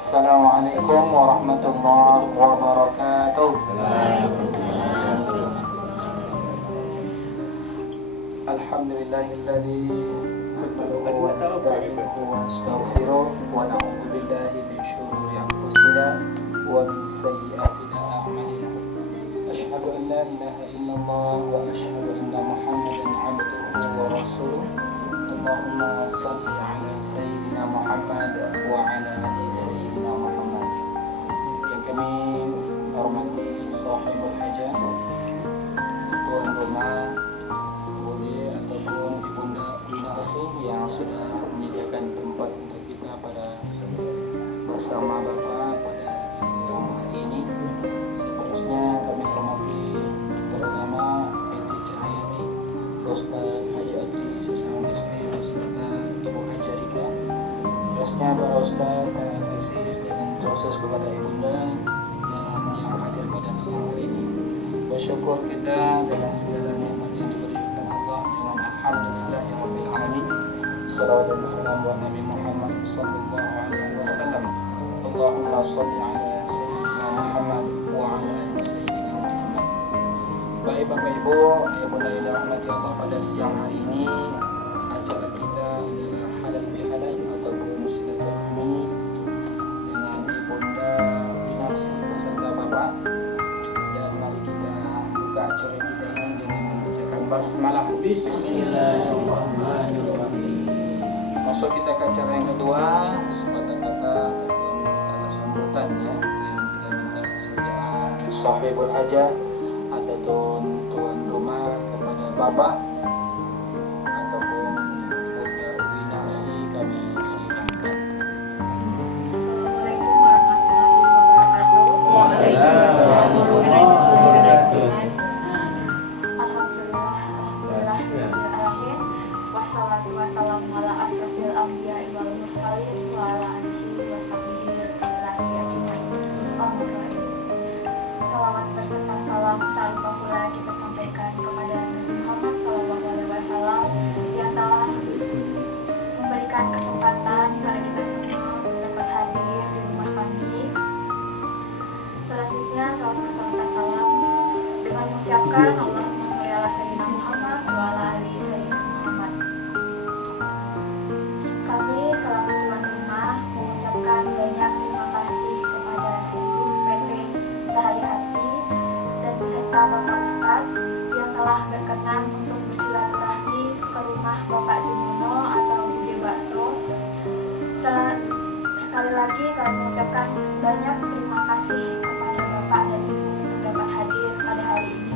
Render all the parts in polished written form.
Assalamualaikum warahmatullahi wabarakatuh. Alhamdulillahilladzi nahmaduhu wa nasta'inuhu wa nastaghfiruh wa na'udzu billahi min syururi anfusina wa min sayyiati a'malina. Asyhadu an la ilaha illallah wa asyhadu anna Muhammadan 'abduhu wa rasuluh. Allahumma salli ala sayyidina Muhammad wa ala ali sayyidina Muhammad. Yang kami hormati sahibul hajat, tuan rumah, bude ataupun ibunda Winarsi yang sudah menyediakan tempat untuk kita pada bersama Bapak pada siang hari ini. Seterusnya kami hormati terutama Eti Cahayati, Ustaz Haji Adri Sesama serta Ibu Hajarika. Terusnya para Ustaz, para sasis dan proses kepada ibunda dan yang hadir pada siang hari ini. Bersyukur kita dengan segala nikmat yang diberikan Allah dengan alhamdulillahirabbil alamin. Salawat dan salam wa Nabi Muhammad sallallahu alaihi wasallam. Allahumma shalli ala sayyidina Muhammad wa ala ali sayyidina Muhammad. Baik Bapak Ibu, ibunda yang dirahmati Allah, pada siang hari ini acara kita adalah halal bihalal ataupun silaturahmi dengan ibunda Winarsi beserta Bapak. Dan mari kita buka acara kita ini dengan membacakan basmalah. Bismillahirrahmanirrahim. Masuk kita ke acara yang kedua, sepatah kata ataupun kata sambutan ya, yang kita minta kesediaan sahibul hajat ataupun tuan rumah kepada Bapak ataupun Bunda Winarsi, kami silakan. Assalamualaikum warahmatullahi wabarakatuh. Waalaikumsalam warahmatullahi wabarakatuh. Alhamdulillah. Wassalatu wassalamu ala asrofil anbiya'i wal mursalin wa ala alihi wa sahbihi rasulillahi ajmain. Salawat berserta salam tak lupa pula kita sampaikan kepada Nabi Muhammad SAW yang telah memberikan kesempatan kepada kita semua untuk dapat hadir di rumah kami. Selanjutnya salawat berserta salam dengan mengucapkan Allahumma sholli ala sayyidina Muhammad wa ala ali sayyidina Muhammad. Kami selaku tuan rumah mengucapkan banyak terima kasih kepada seluruh PT Cahaya Hati dan beserta Bapak Ustadz yang telah berkenan untuk bersilaturahmi ke rumah Bapak Jemuno atau Bude Bakso. Sekali lagi kami mengucapkan banyak terima kasih kepada Bapak dan Ibu untuk dapat hadir pada hari ini.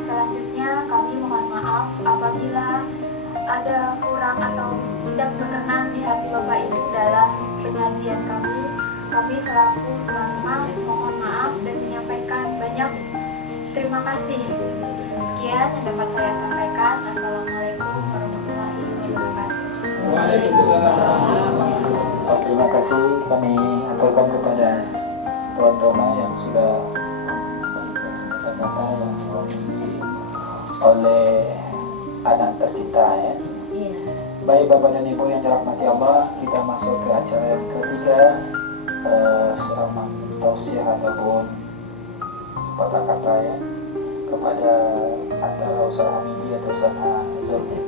Selanjutnya kami mohon maaf apabila ada kurang atau tidak berkenan di hati Bapak Ibu dalam penyajian kami. Kami selaku tuan rumah mohon maaf dan menyampaikan banyak terima kasih. Sekian yang dapat saya sampaikan. Assalamualaikum warahmatullahi wabarakatuh. Waalaikumsalam. Terima kasih kami aturkan kepada tuan rumah yang sudah memberikan kata-kata yang diwakili oleh anak tercinta ya. Baik Bapak dan Ibu yang dirahmati Allah, kita masuk ke acara yang ketiga, ceramah tausiah ataupun sepatah kata ya kepada antara Ustaz Hamidi atau Ustaz Zulmi.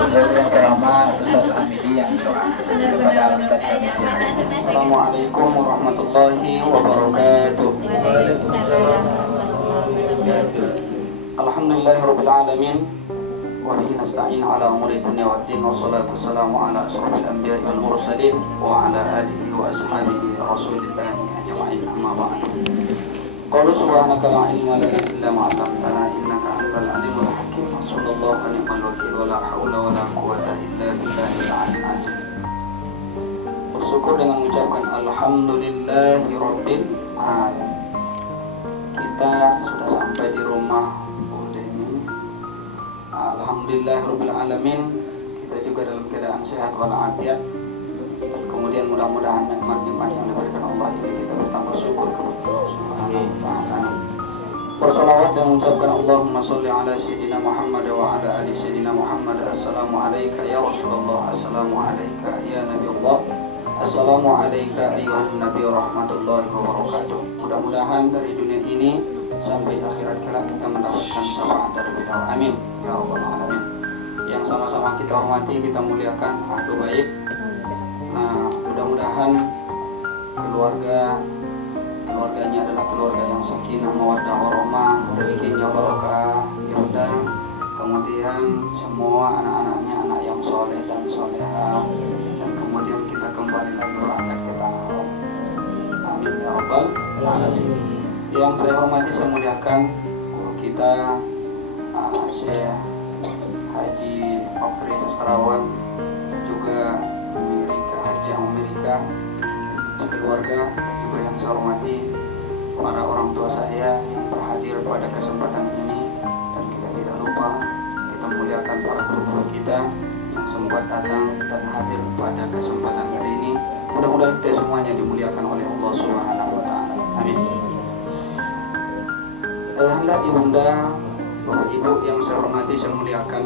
Yang ceramah atau Ustaz Hamidi yang doa kepada Ustaz kami. Assalamualaikum warahmatullahi wabarakatuh. Alhamdulillahirabbil alamin. Wa bihi nasta'in ala umuri dunya waddin, wassalatu wassalamu ala asrofil anbiya'i wal mursalin wa ala alihi wa ashabihi rasulillahi ajma'in, amma ba'du. Qalu subhanaka la ilma lana illa ma 'allamtana innaka antal alimul hakim. Sallallahu wa ni'mal wakil wa la haula wa la quwwata illa billahil 'aliyyil 'azim. Bersyukur dengan mengucapkan alhamdulillahi rabbil alamin. Kita sudah sampai di rumah Bu Deni. Alhamdulillahi rabbil alamin. Kita juga dalam keadaan sehat walafiat. Dan kemudian mudah-mudahan nikmat-nikmat yang diberikan Allah ini kita bertambah syukur kepada Allah Subhanahu wa taala. Bersolawat dan mengucapkan Allahumma sholli ala sayyidina Muhammad wa ala ali sayyidina Muhammad. Assalamu alayka ya Rasulullah, assalamu alayka ya Nabi Allah, assalamu alayka ayyuhan Nabi rahmatullahi wabarakatuh. Mudah-mudahan dari dunia ini sampai akhirat kelak kita mendapatkan syafaat dari beliau. Amin ya rabbal alamin. Yang sama-sama kita hormati, kita muliakan ahlu baik. Nah, mudah-mudahan keluarganya adalah keluarga yang sakinah mawaddah warahmah, rezekinya barokah, yaudah. Kemudian semua anak-anaknya anak yang soleh dan solehah, dan kemudian kita kembali lagi berangkat ke tanah haram. Amin ya rabbal alamin. Yang saya hormati, saya muliakan guru kita Syekh Haji Faktri Sastrawan, dan juga Hajjah Amerika sekeluarga, dan juga yang saya hormati para orang tua saya yang berhadir pada kesempatan ini. Dan kita tidak lupa kita muliakan para guru-guru kita yang sempat datang dan hadir pada kesempatan kali ini. Mudah-mudahan kita semuanya dimuliakan oleh Allah Subhanahu wa taala. Amin. Alhamdulillah, ibunda, bapak ibu yang saya hormati, saya muliakan.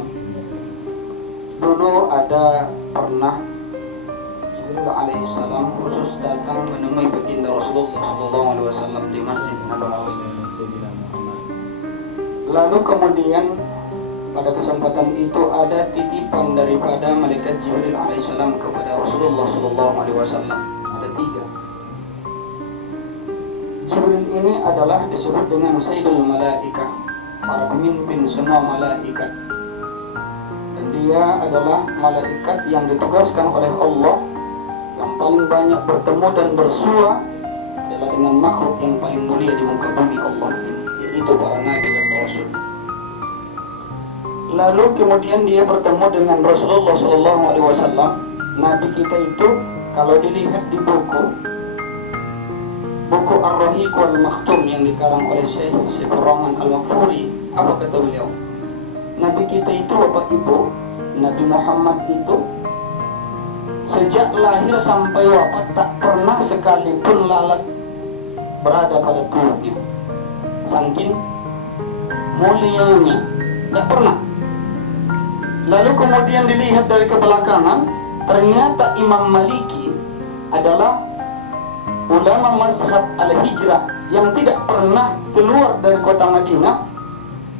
Dulu ada pernah Jibril alaihissalam khusus datang menemui baginda Rasulullah SAW di Masjid Nabawi. Lalu kemudian pada kesempatan itu ada titipan daripada malaikat Jibril alaihissalam kepada Rasulullah SAW. Ada 3. Jibril ini adalah disebut dengan Sayyidul Malaikah, para pemimpin semua malaikat. Dan dia adalah malaikat yang ditugaskan oleh Allah yang paling banyak bertemu dan bersua adalah dengan makhluk yang paling mulia di muka bumi Allah ini, yaitu para nabi dan rasul. Lalu kemudian dia bertemu dengan Rasulullah SAW. Nabi kita itu kalau dilihat di buku Ar-Rahiq wal-Makhtum yang dikarang oleh Syekh Rahman Al-Maghfuri, apa kata beliau? Nabi kita itu, Bapak Ibu, Nabi Muhammad itu sejak lahir sampai wafat tak pernah sekalipun lalat berada pada tubuhnya. Saking mulianya, tidak pernah. Lalu kemudian dilihat dari kebelakangan, ternyata Imam Maliki adalah ulama mazhab al-hijrah yang tidak pernah keluar dari kota Madinah.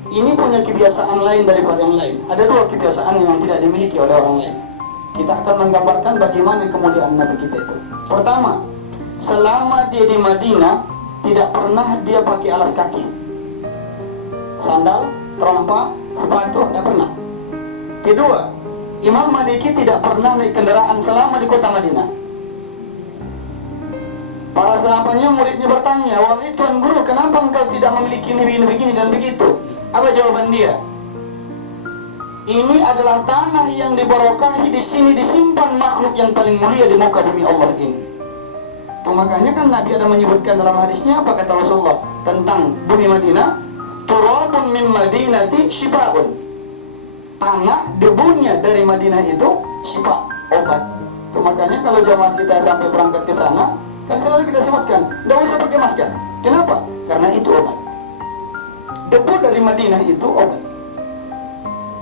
Ini punya kebiasaan lain daripada yang lain. Ada 2 kebiasaan yang tidak dimiliki oleh orang lain. Kita akan menggambarkan bagaimana kemuliaan Nabi kita itu. Pertama, selama dia di Madinah tidak pernah dia pakai alas kaki, sandal, trompa, sepatu, tidak pernah. Kedua, Imam Maliki tidak pernah naik kendaraan selama di kota Madinah. Para sahabatnya, muridnya bertanya, wahai Tuan Guru, kenapa engkau tidak memiliki ini begini dan begitu? Apa jawaban dia? Ini adalah tanah yang diberkahi, di sini disimpan makhluk yang paling mulia di muka bumi Allah ini. Tuh makanya kan Nabi ada menyebutkan dalam hadisnya, apa kata Rasulullah tentang bumi Madinah? Turabun min Madinati shifaun. Tanah debunya dari Madinah itu syifa, obat. Tuh makanya kalau jamaah kita sampai berangkat ke sana, kan selalu kita sebutkan, tidak usah pakai masker. Kenapa? Karena itu obat. Debu dari Madinah itu obat.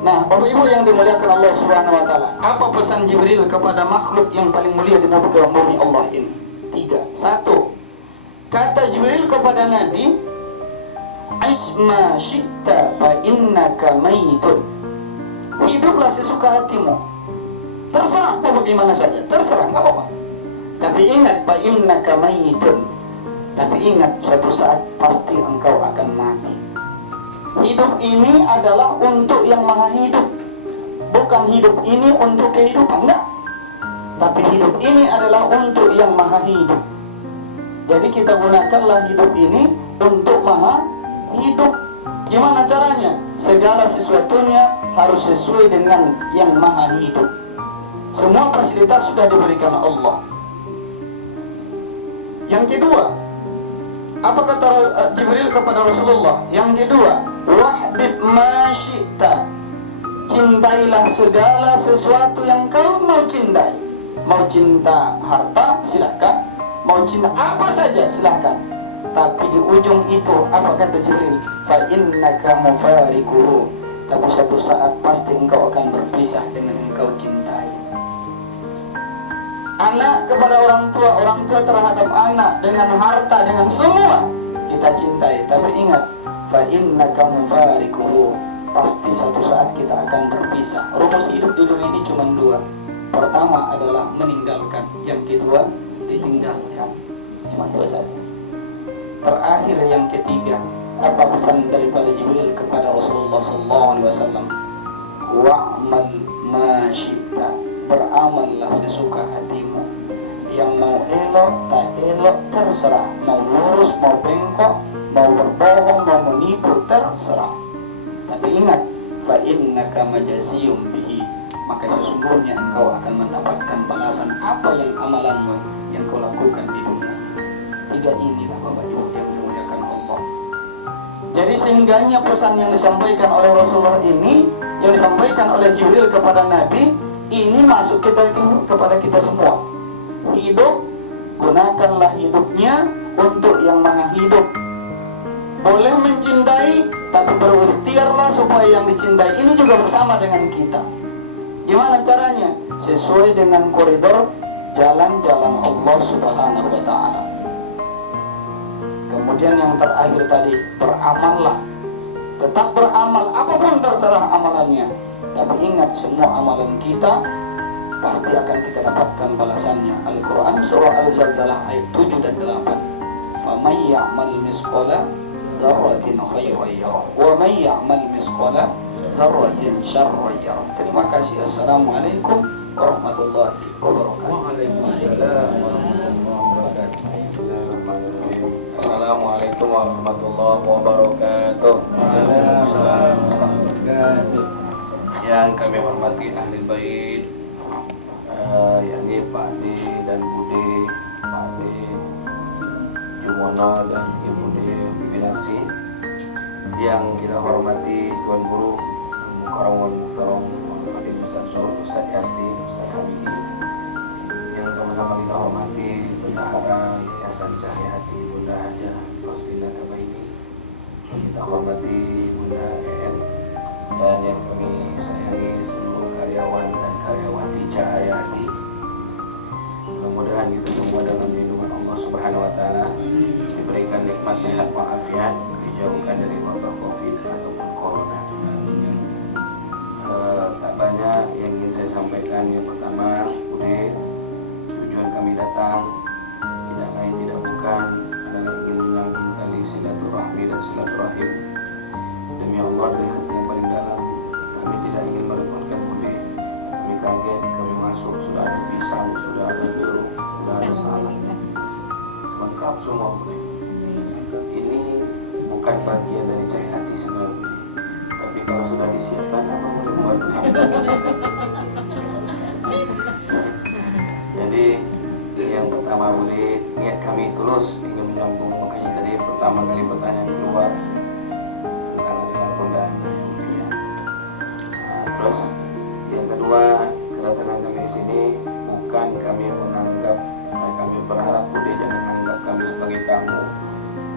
Nah, Bapak Ibu yang dimuliakan Allah Subhanahu wa taala, apa pesan Jibril kepada makhluk yang paling mulia di muka bumi Allah ini? 3. 1. Kata Jibril kepada Nabi, "Isma syi'ta fa innaka mayitun." Hiduplah sesuka hatimu. Terserah mau bagaimana saja, terserah, enggak apa-apa. Tapi ingat, fa innaka mayitun. Tapi ingat, suatu saat pasti engkau akan mati. Hidup ini adalah untuk yang maha hidup. Bukan hidup ini untuk kehidupan, enggak. Tapi hidup ini adalah untuk yang maha hidup. Jadi kita gunakanlah hidup ini untuk maha hidup. Gimana caranya? Segala sesuatunya harus sesuai dengan yang maha hidup. Semua fasilitas sudah diberikan Allah. Yang kedua, apa kata Jibril kepada Rasulullah? Yang kedua, wahdib ma syi'ta. Cintailah segala sesuatu yang kau mau cintai. Mau cinta harta, silahkan. Mau cinta apa saja, silahkan. Tapi di ujung itu apa kata Jibril? Fa innaka mufariquhu, tapi suatu saat pasti engkau akan berpisah dengan engkau cintai. Anak kepada orang tua terhadap anak, dengan harta, dengan semua kita cintai. Tapi ingat, fa innaka mufariquhu, pasti suatu saat kita akan berpisah. Rumus hidup di dunia ini cuma dua. Pertama adalah meninggalkan, yang kedua ditinggalkan. Cuma dua saja. Terakhir yang ketiga, apa pesan daripada Jibril kepada Rasulullah SAW? Wa'mal ma syi'ta, beramallah sesuka hatimu. Yang mau elok, tak elok, terserah. Mau lurus, mau bengkok, mau berbohong, mau menipu, terserah. Tapi ingat, fa innaka majaziyum bihi, maka sesungguhnya engkau akan mendapatkan balasan apa yang amalanmu yang kau lakukan di dunia ini. Tiga inilah Bapak Ibu yang dimuliakan Allah. Jadi sehingganya pesan yang disampaikan oleh Rasulullah ini, yang disampaikan oleh Jibril kepada Nabi, ini masuk kepada kita semua. Hidup, gunakanlah hidupnya untuk yang maha hidup. Boleh mencintai, tapi berikhtiarlah supaya yang dicintai ini juga bersama dengan kita. Gimana caranya? Sesuai dengan koridor jalan-jalan Allah Subhanahu wa Ta'ala. Kemudian yang terakhir tadi, beramallah. Tetap beramal, apapun terserah amalannya. Tapi ingat, semua amalan kita pasti akan kita dapatkan balasannya. Al-Quran surah Al-Zalzalah ayat 7 dan 8. فَمَنْ يَعْمَلْ مِثْقَالَ ذَرَّةٍ خَيْرًا يَرَهُ وَمَنْ يَعْمَلْ مِثْقَالَ ذَرَّةٍ شَرًّا يَرَهُ. Terima kasih. Assalamualaikum warahmatullahi wabarakatuh. Assalamualaikum warahmatullahi wabarakatuh. Yang kami hormati ahli bait, yakni Pak D dan Bude, Pak D Jumono dan Ibu D Bibinasi. Yang kita hormati Tuan Guru Mukarramun Muhtaram Fadil Ustaz Zul, Ustaz Yasri, Ustaz Hamidi. Yang sama-sama kita hormati Bendahara Yayasan Cahaya Hati Bunda Haja Roslina Kabaini. Kita hormati Bunda EN, dan yang kami sayangi seluruh karyawan dan karyawati Cahaya Hati. Mudah-mudahan kita semua dalam lindungan Allah Subhanahu wa Ta'ala, diberikan nikmat sehat walafiat, dijauhkan dari wabah Covid ataupun Corona. Tak banyak yang ingin saya sampaikan. Yang pertama, tujuan kami datang tidak lain tidak bukan adalah ingin menyambung tali silaturahmi dan silaturahim. Demi Allah, dari hati yang paling dalam, kami tidak ingin merepotkan Bude. Kami kaget, kami masuk sudah ada pisang, sudah ada jeruk, sudah ada salad, lengkap semua Bude. Ini bukan bagian dari Cahaya Hati sebenarnya Bude, tapi kalau sudah disiapkan apa boleh buat Bude. Jadi yang pertama Bude, niat kami tulus ingin menyambung. Makanya tadi pertama kali pertanyaan keluar tentang adalah pondaannya yang mulia. Terus yang kedua, kedatangan kami di sini bukan kami menganggap, kami berharap Bude jangan menganggap kami sebagai tamu,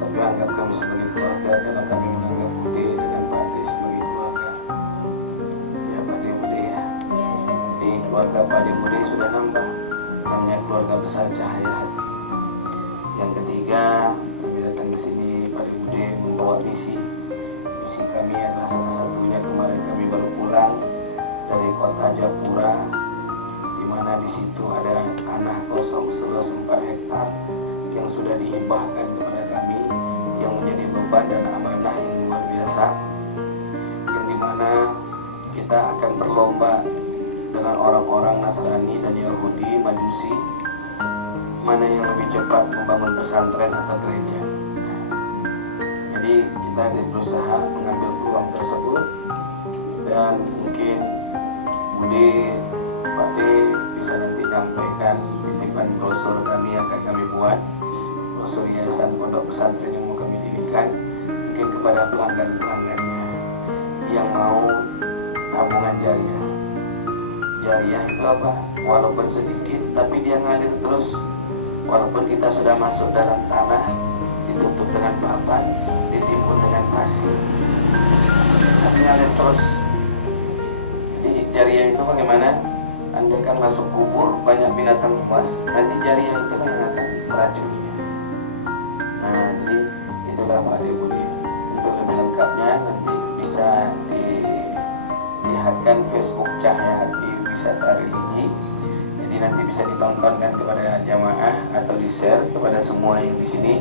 tapi anggap kami sebagai keluarga, karena kami menganggap Bude dengan Pak D sebagai keluarga. Ya Pak D Bude ya. Jadi keluarga Pak D Bude sudah nambah, namanya keluarga besar Cahaya Hati. Yang ketiga, kami datang ke sini Pak D Bude membawa misi. Misi kami adalah salah satunya kemarin kami baru pulang dari kota Japura, di mana di situ ada tanah kosong seluas 4 hektar yang sudah dihibahkan kepada kami, yang menjadi beban dan amanah yang luar biasa, yang dimana kita akan berlomba dengan orang-orang Nasrani dan Yahudi Majusi, mana yang lebih cepat membangun pesantren atau gereja. Jadi kita berusaha mengambil peluang tersebut, dan mungkin Bude, Pak D bisa nanti nyampaikan titipan brosur kami yang akan kami buat, brosur yayasan pondok pesantren yang mau kami dirikan, mungkin kepada pelanggan-pelanggannya yang mau tabungan jariah. Jariah itu apa? Walaupun sedikit tapi dia ngalir terus. Walaupun kita sudah masuk dalam tanah, ditutup dengan papan, ditimbun dengan pasir, tapi ngalir terus. Jadi jariah itu bagaimana? Anda kan masuk kubur banyak binatang buas, nanti jariah itu yang akan meracuninya. Nah, jadi itulah Pak Ade Budi. Untuk lebih lengkapnya nanti bisa dilihatkan Facebook Cahaya Hati Wisata Religi. Jadi nanti bisa ditontonkan kepada jamaah atau di-share kepada semua yang di sini,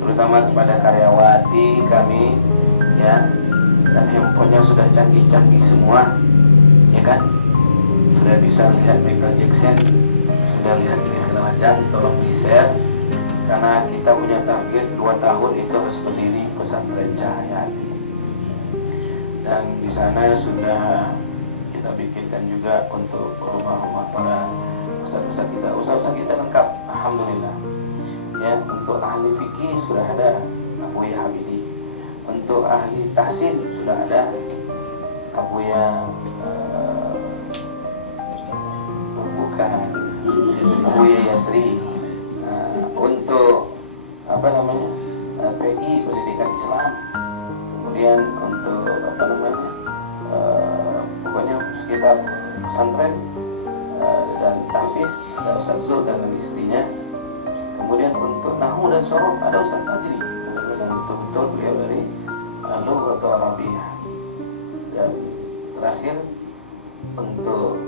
terutama kepada karyawati kami, ya. Kan handphonenya sudah canggih-canggih semua, ya kan? Sudah bisa lihat Michael Jackson, sudah lihat ini segala macam. Tolong di-share, karena kita punya target 2 tahun itu harus berdiri pesantren Cahaya Hati. Dan di sana sudah kita bikinkan juga untuk rumah-rumah para ustaz-ustaz kita. Ustaz-ustaz kita lengkap, alhamdulillah. Ya, untuk ahli fikih sudah ada Abuya Habidi. Untuk ahli tahsin sudah ada Abuya bukan Abuya Yasri. Untuk PI Pendidikan Islam. Kemudian untuk pokoknya sekitar pesantren dan tahfiz ada Ustaz Zul dengan istrinya. Kemudian untuk Nahu dan Sorof ada Ustaz Fajri yang betul-betul beliau dari Lughat Arabiyah. Dan terakhir untuk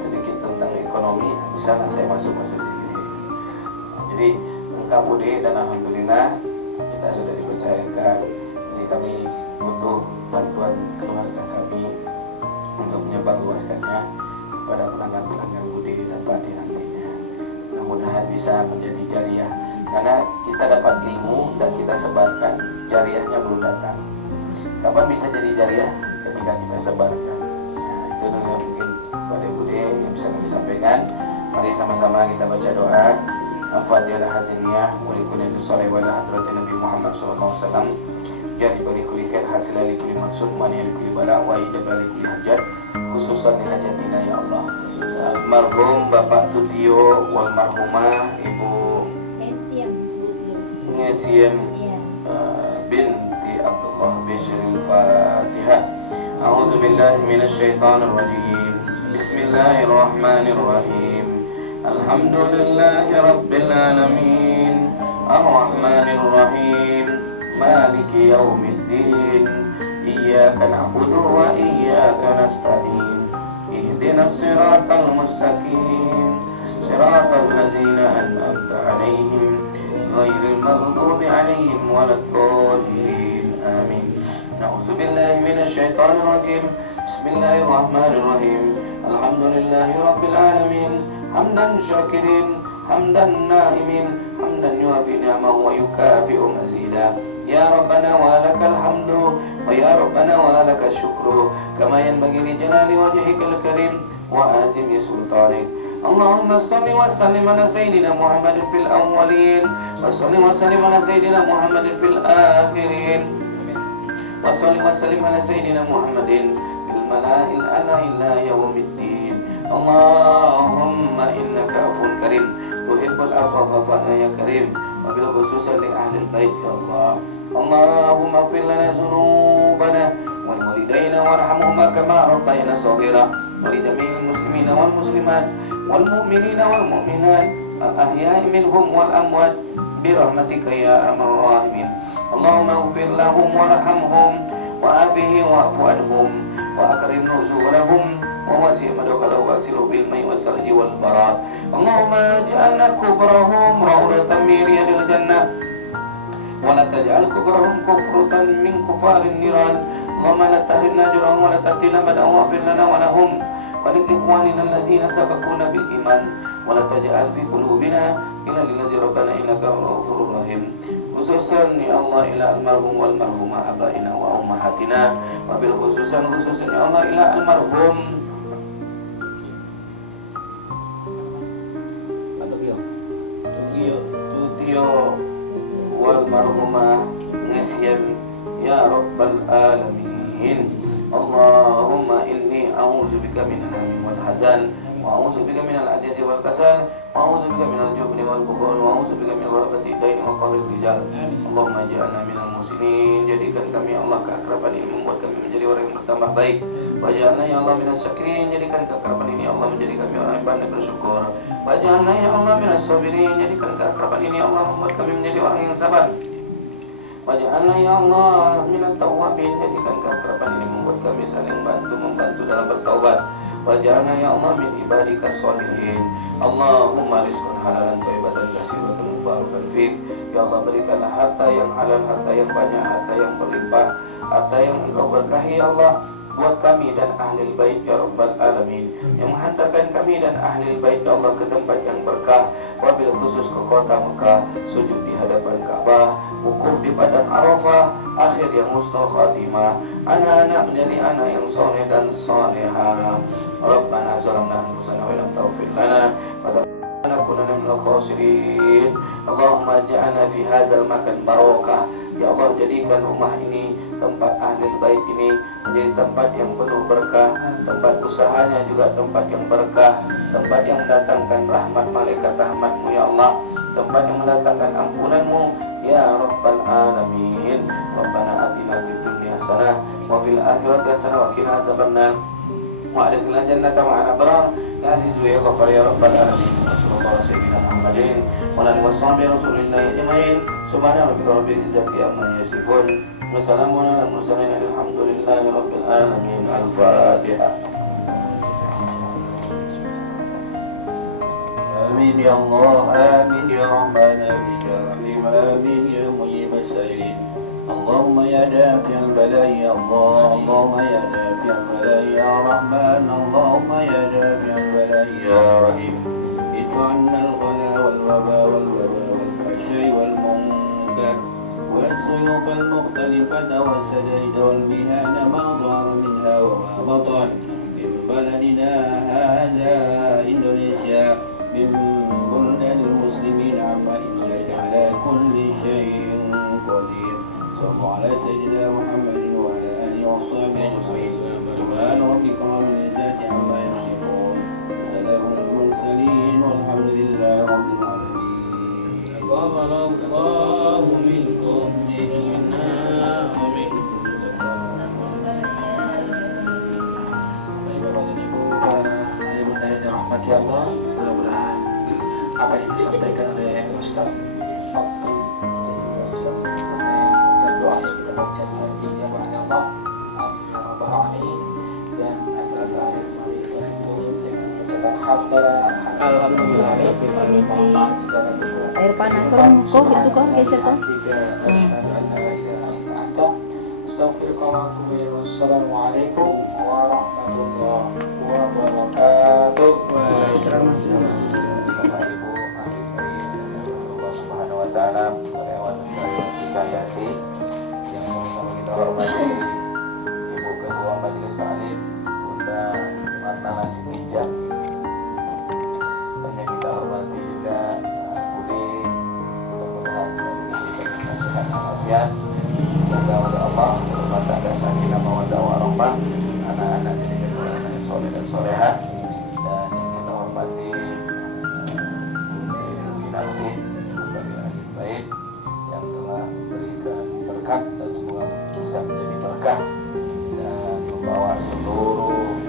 sedikit tentang ekonomi, misalnya saya masuk sini. Jadi lengkap Budi, dan alhamdulillah kita sudah dipercayakan. Jadi kami butuh bantuan keluarga kami untuk menyebarluaskannya kepada pelanggan-pelanggan Budi dan Padi nantinya. Mudah-mudahan bisa menjadi jariah, karena kita dapat ilmu dan kita sebarkan, jariahnya belum datang. Kapan bisa jadi jariah? Ketika kita sebarkan. Nah, itu dulu mungkin pada Budi yang bisa kami sampaikan. Mari sama-sama kita baca doa Al-Fatihah Haziniyah wa likulli sholih wa ala hadratin Nabi Muhammad sallallahu alaihi wasallam. Ya diberi kulli khair hasil li kulli maksud mani li kulli bala wa ijabali kulli hajat, khususan li hajatina ya Allah. Almarhum Bapak Tutio wal marhumah Ibu Ngesiem binti Abdullah Bishril Fatihah. A'udzu billahi minasy syaithanir rajim. Bismillahirrahmanirrahim. Alhamdulillahi rabbil alamin. Ar-Rahmanir Rahim. Maliki yaumiddin. Iyyaka na'budu wa iyyaka nasta'in. Ihdinas siratal mustaqim. Siratal ladzina an'amta 'alaihim ghairil maghdubi 'alaihim waladdallin. Amin. A'udzu billahi minasy syaithanir rajim. Bismillahirrahmanirrahim. Alhamdulillahi rabbil alamin. Hamdan syakirin, hamdan naimin, hamdan yuafi ni'amahu wa yukafi'u mazida. Ya Rabbana wa lakal hamdu, wa ya Rabbana wa lakal syukru, kama yanbaghi li jalali wajhikal karim wa azimi sultanik. Allahumma salli wa sallim ala sayyidina Muhammadin fil awwalin, wa salli wa sallim ala sayyidina Muhammadin fil akhirin, wa salli wa sallim ala sayyidina Muhammadin fil mala'il a'la ila yaumiddin. Allahumma innaka afun karim tuhibbul afwa fa'fu ya karim, wa bil khususan li ahli bait ya Allah. Allahumma ighfir lana dhunubana wa li walidayna warhamhuma kama rabbayana shaghira, wa li jami'il muslimina wal muslimat wal mu'minina wal mu'minat al ahya'i minhum wal amwat bi rahmatika ya arhamar rahimin. Allahumma ighfir lahum warhamhum wa afihim wa'fu anhum wa akrim nuzulahum وواسع مدخله واغسله بالماء والثلج والبراد. اللهم اجعلنا كبرهم روضة من رياض الجنة ولا تجعل كبرهم كفرة من كفار النيران. اللهم لا تحرمنا أجرهم ولا تفتنا أبدا واغفر لنا ولهم ولإخواننا الذين سبقونا بالإيمان ولا تجعل في قلوبنا إلا للذي ربنا إنك غفور رحيم. Khususan ya Allah ila almarhum wal marhumah abaina wa ummahatina, wabil khususan ya Allah ila almarhum Tutio wal marhumah Ngesiem ya rabbal alamin. Allahumma inni a'udzubika minal hammi wal hazan wa a'udzubika minal ajzi wal kasal, wa a'udzubika minal jubni wal bukhul, wa a'udzubika min ghalabati daini wa qahri rijal. Allahumma ja'alna minal muslimin, jadikan kami Allah keakraban ini membuat kami menjadi orang yang bertambah baik. Waj'alna ya Allah minas syakirin, jadikan keakraban ini Allah menjadi kami orang yang pandai bersyukur. Waj'alna ya Allah minas sabirin, jadikan keakraban ini Allah membuat kami menjadi orang yang sabar. Waj'alna ya Allah minat tawabin, jadikan keakraban ini membuat kami saling membantu dalam bertaubat. Waj'alna ya Allah min ibadika sholihin. Allahumma rizqan halalan thayyibatan katsiratan mubarakan fik. Ya Allah, berikanlah harta yang halal, harta yang banyak, harta yang berlimpah, harta yang Engkau berkahi ya Allah, buat kami dan ahli bait ya Rabbal Alamin, yang menghantarkan kami dan ahli bait ya Allah ke tempat yang berkah, wabil khusus ke kota Mekah, sujud di hadapan Ka'bah, wukuf di padang Arafah, akhir yang husnul khatimah, anak-anak menjadi anak yang soleh dan soleha. Rabbana zalamna anfusana wa lam taghfir lana wa nakunanna minal khasirin. Allahumma ja'alna fi hadzal makan barakah. Ya Allah, jadikan rumah ini, tempat ahli bait ini menjadi tempat yang penuh berkah, tempat usahanya juga tempat yang berkah, tempat yang mendatangkan rahmat malaikat rahmat-Mu ya Allah, tempat yang mendatangkan ampunan-Mu ya Rabbal Alamin. Rabbana atina fid dunya hasanah wa fil akhirati hasanah wa qina azabannar wa adkhilna jannata ma'al abrar ya azizu ya ghafar ya Rabbal Alamin. Sallallahu alaihi wasallam Muhammadin wa alihi washabihi rasulillahi ajmain. Subhana rabbika rabbil izzati amma yasifun wa salamun alal mursalin alhamdulillahi rabbil alamin. Al-Fatihah. آمين يا الله، آمين يا رحمن، آمين يا رحيم، آمين يا مجيب السائلين. اللهم يا دافع البلاء يا الله، اللهم يا دافع البلاء يا رحمن، اللهم يا دافع البلاء يا رحيم. ادفع عنا الغلا والوباء والفحشاء والمنكر والسيوف المختلفة والسدائد والبهان ما ظهر منها وما بطن من بلدنا هذا إندونيسيا، من بلدان المسلمين، عما إنك على كل شيء قدير. صلوا على سيدنا محمد وعلى آله وصحبه أجمعين. سبحان ربك رب العزة عما يصفون، وسلام على المرسلين، والحمد لله رب العالمين. تقبل الله منكم منا ومنكم. Baik Bapak dan Ibu, saya bunda yang dirahmati Allah, mudah-mudahan apa yang disampaikan oleh Ustaz Abdul dan juga Ustaz Firman dan doa yang kita bacakan dijabah oleh Allah, amin ya rabbal alamin. Dan acara terakhir mari kita tutup dengan mengucapkan alhamdulillah. Permisi. Air panas kok gitu kok geser kok. Assalamualaikum warahmatullahi wabarakatuh. Bapak Ibu ahli Allah Subhanahu wa taala, karyawan Hikayati yang sama-sama kita hormati, Ibu Ketua Majelis Ta'lim Bunda Marna Nasitijah, dan yang kita hormati juga Budi, mudah-mudahan selalu diberikan nasihat dan afiat, semoga oleh Allah rumah tangga sakinah mawaddah warahmah, anak-anak dijadikan anak yang soleh dan soleha. Dan yang kita hormati Winarsi sebagai ahli bait yang telah memberikan berkat, dan semoga bisa menjadi berkah dan membawa seluruh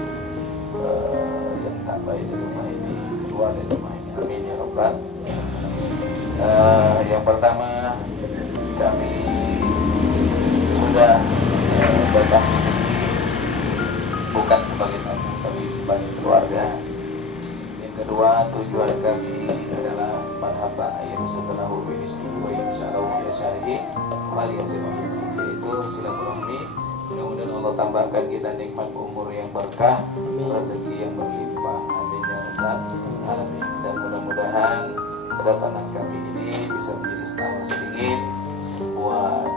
yang tak baik di rumah ini keluar dari rumah ini, amin ya Rabbal. Yang pertama, kami sudah datang di sini bukan sebagai tamu tapi sebagai keluarga. Yang kedua, tujuan kami adalah manhaba ayat setelahu fi rizqihi wa insa'allahu fi asyarihi wal yasirahim, yaitu silaturahmi. Mudah-mudahan Allah tambahkan kita nikmat umur yang berkah, rezeki yang berlimpah, amin ya rabbal alamin. Dan mudah-mudahan kedatangan kami ini bisa menjadi setambah sedikit buat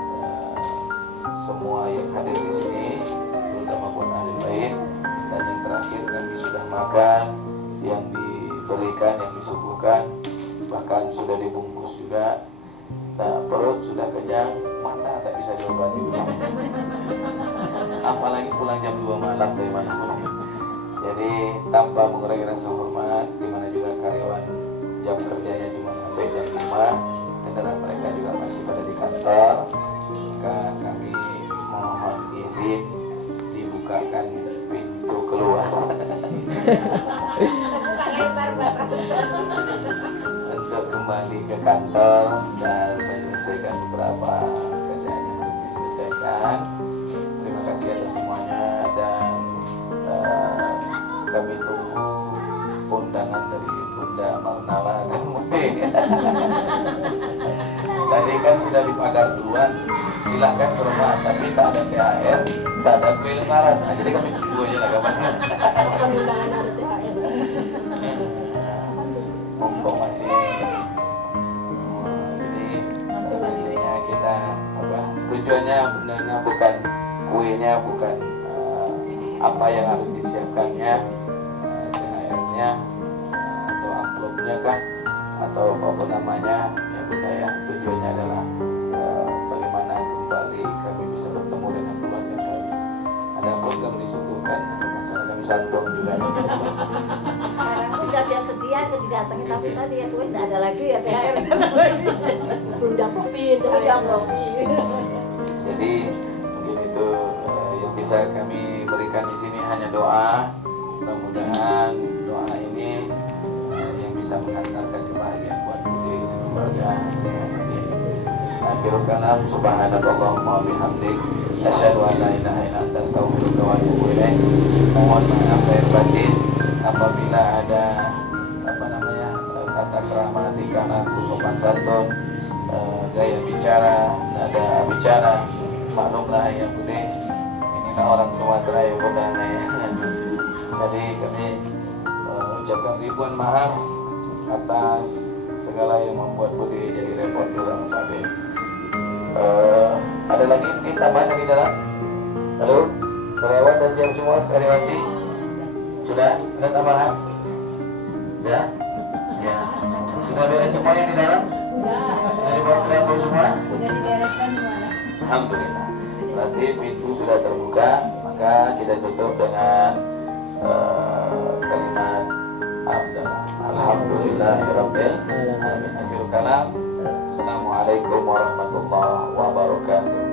semua yang hadir di sini, terutama buat ahli bait. Dan yang terakhir, kami sudah makan, yang diberikan, yang disuguhkan, bahkan sudah dibungkus juga. Nah, perut sudah kenyang, mata tak bisa diobati. Apalagi pulang jam 2 malam dari mana. Jadi tanpa mengurangi rasa hormat, di mana juga karyawan jam kerjanya cuma sampai jam 5, kendaraan mereka juga masih pada di kantor, maka kami mohon izin dibukakan pintu keluar untuk kembali ke kantor dan menyelesaikan beberapa kerjaan yang harus diselesaikan. Terima kasih atas semuanya dan kami tunggu undangan dari Bunda Marnala dan Muti. Tadi kan sudah dipagar duluan, silakan ke rumah, tapi tak ada THR, tak ada kue lebaran. Nah, jadi kami tunggu aja lah kabarnya. Mumpung masih jadi biasanya kita tujuannya benar bukan kuenya, bukan apa yang harus disiapkannya, THR-nya atau amplopnya kah atau apapun namanya ya Bunda ya. Tujuannya adalah bagaimana kembali kami bisa bertemu dengan keluarga kami. Adapun kami disuguhkan atau masalah kami santong juga. Sekarang udah siap sedia ke didatangin, tapi tadi ya tuh tidak ada lagi ya THR. Udah profit. Udah profit. Jadi mungkin itu yang bisa kami berikan di sini hanya doa. Mudah-mudahan doa ini yang bisa mengantarkan kebahagiaan buat Budi sekeluarga bersama ini. Akhirul kalam, subhanallahumma wa bihamdik, asyhadu an la ilaha illa anta, astaghfiruka wa atubu ilaik. Mohon maaf lahir batin apabila ada tata krama, tingkah laku, sopan santun, gaya bicara, nada bicara, maklumlah ya Budi, inilah orang Sumatera ya Bunda ya. Jadi kami ucapkan ribuan maaf atas segala yang membuat Budi jadi repot bersama Pak De. Ada lagi mungkin tambahan di dalam? Halo, karyawan sudah siap semua, karyawati? Sudah? Ada tambahan? Ya? Ya. Sudah beres semua yang di dalam? Sudah dibawa ke dapur semua? Udah dibereskan semuanya. Alhamdulillah. Berarti pintu sudah terbuka, maka kita tutup dengan kalimat hamdalah. Alhamdulillahirabbil alamin. Akhirul kalam. Assalamualaikum warahmatullahi wabarakatuh.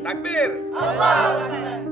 Takbir. Allah.